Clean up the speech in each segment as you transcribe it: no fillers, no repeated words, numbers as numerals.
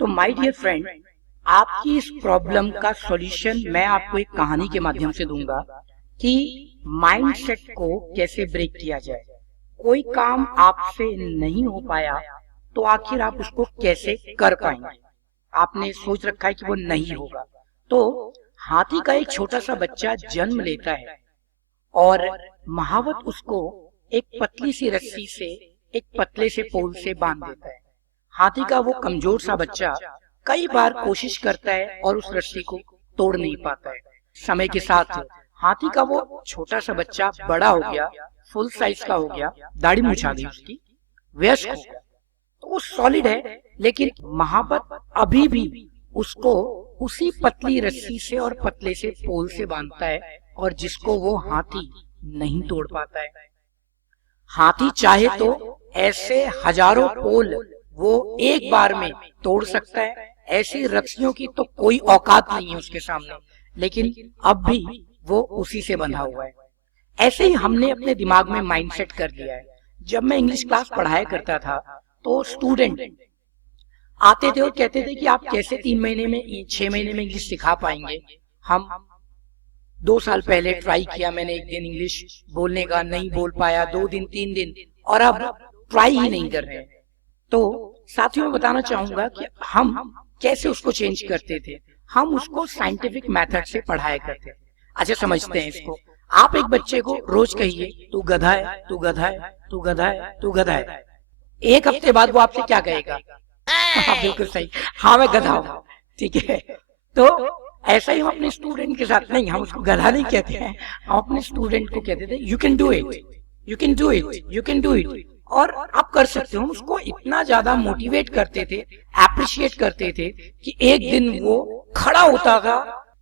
तो my dear friend, आपकी इस प्रॉब्लम का सॉल्यूशन मैं आपको एक कहानी के माध्यम से दूंगा कि माइंडसेट को कैसे ब्रेक किया जाए। कोई काम आपसे नहीं हो पाया तो आखिर आप उसको कैसे कर पाएंगे। आपने सोच रखा है कि वो नहीं होगा। तो हाथी का एक छोटा सा बच्चा जन्म लेता है और महावत उसको एक पतली सी रस्सी से एक पतले से पोल से बांध देता है। हाथी का वो कमजोर सा बच्चा कई बार कोशिश करता है और उस रस्सी को तोड़ नहीं पाता है। समय के साथ हाथी का वो छोटा सा बच्चा बड़ा हो गया, फुल साइज का हो गया, दाढ़ी मुछा गई उसकी, वयस्क हो गया। तो वो सॉलिड है, लेकिन महावत अभी भी उसको उसी पतली रस्सी से और पतले से पोल से बांधता है और जिसको वो हाथी नहीं तोड़ पाता है। हाथी चाहे तो ऐसे हजारों पोल वो एक बार में तोड़ सकता है, ऐसी रस्सियों की तो कोई औकात नहीं है उसके सामने, लेकिन अब भी वो उसी से बंधा हुआ है। ऐसे ही हमने अपने दिमाग में माइंडसेट कर लिया है। जब मैं इंग्लिश क्लास पढ़ाया करता था तो स्टूडेंट आते थे और कहते थे कि आप कैसे 3 महीने में 6 महीने में इंग्लिश सिखा पाएंगे। हम 2 साल पहले ट्राई किया, मैंने एक दिन इंग्लिश बोलने का, नहीं बोल पाया, 2 दिन 3 दिन, और अब ट्राई ही नहीं कर रहे हैं। तो साथियों, मैं बताना चाहूंगा कि हम कैसे उसको चेंज करते थे। हम उसको साइंटिफिक मेथड से पढ़ाया करते थे। अच्छा, समझते हैं इसको। आप एक बच्चे को रोज कहिए तू गधा है, तू गधा है, तू गधा है, तू गधा है। एक हफ्ते बाद वो आपसे क्या कहेगा? हाँ, बिल्कुल सही, हाँ मैं गधा हूं। ठीक है, तो ऐसा ही हम अपने स्टूडेंट के साथ नहीं, हम उसको गधा नहीं कहते हैं, हम अपने स्टूडेंट को कहते थे you can do it, you can do it, you can do it, और आप कर सकते हो। उसको इतना ज्यादा मोटिवेट करते थे, एप्रिशिएट करते थे कि एक दिन वो खड़ा होता था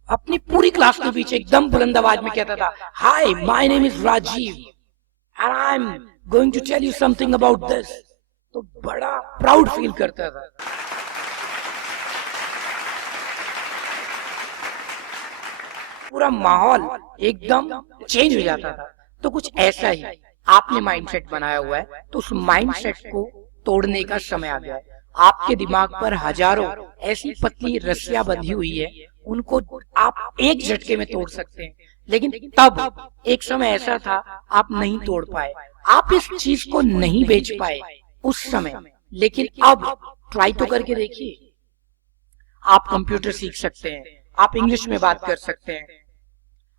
अपनी पूरी क्लास के पीछे, एकदम बुलंद आवाज में कहता था, hi my name is Rajiv and I am going to tell you something about this. तो बड़ा प्राउड फील करता था। पूरा माहौल एकदम चेंज हो जाता था। तो कुछ ऐसा ही आपने माइंडसेट बनाया हुआ है, तो उस माइंडसेट को तोड़ने का समय आ गया है। आपके दिमाग पर हजारों ऐसी पतली रस्सियां बंधी हुई है, उनको आप एक झटके में तोड़ सकते हैं, लेकिन तब एक समय ऐसा था आप नहीं तोड़ पाए, आप इस चीज को नहीं बेच पाए उस समय, लेकिन अब ट्राई तो करके देखिए। आप कंप्यूटर सीख सकते हैं, आप इंग्लिश में बात कर सकते हैं,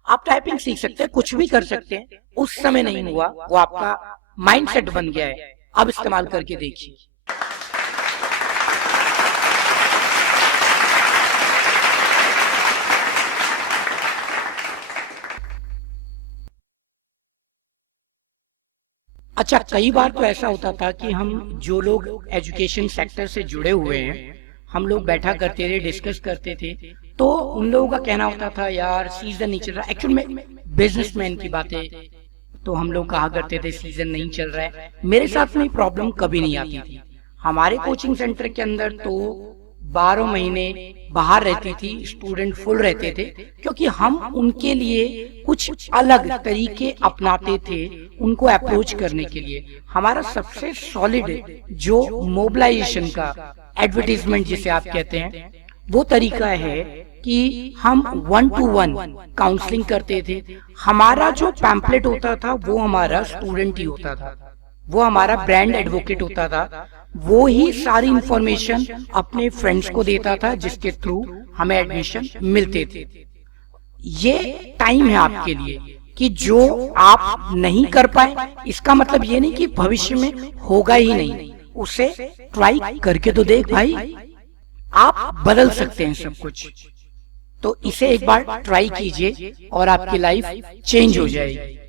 आप टाइपिंग सीख सकते हैं, कुछ भी कर सकते हैं। उस समय नहीं हुआ, वो आपका माइंडसेट बन गया है। अब इस्तेमाल करके देखिए। अच्छा, कई बार तो ऐसा होता था कि हम जो लोग एजुकेशन सेक्टर से जुड़े हुए हैं, हम लोग बैठा करते थे, डिस्कस करते थे, तो उन लोगों का कहना होता था यार सीजन नहीं चल रहा। एक्चुअल में बिजनेसमैन की बातें तो हम लोग कहा करते थे सीजन नहीं चल रहा है। मेरे साथ में प्रॉब्लम कभी नहीं आती थी। हमारे कोचिंग सेंटर के अंदर तो 12 महीने बाहर रहती थी, स्टूडेंट फुल रहते थे, क्योंकि हम उनके लिए कुछ अलग तरीके अपनाते थे उनको अप्रोच करने के लिए। हमारा सबसे सॉलिड जो मोबिलाइजेशन का, एडवर्टीजमेंट जिसे आप कहते हैं, वो तरीका है कि हम 1-to-1 काउंसलिंग करते थे। हमारा जो पैम्पलेट होता था वो हमारा स्टूडेंट ही होता था, वो हमारा ब्रांड एडवोकेट होता था, वो ही सारी इंफॉर्मेशन अपने फ्रेंड्स को देता था जिसके थ्रू हमें एडमिशन मिलते थे। ये टाइम है आपके लिए कि जो आप नहीं कर पाए, इसका मतलब ये नहीं कि भविष्य में होगा ही नहीं, उसे ट्राई करके तो देख भाई, आप बदल सकते हैं सब कुछ। तो इसे एक बार ट्राई कीजिए और आपकी लाइफ चेंज हो जाएगी।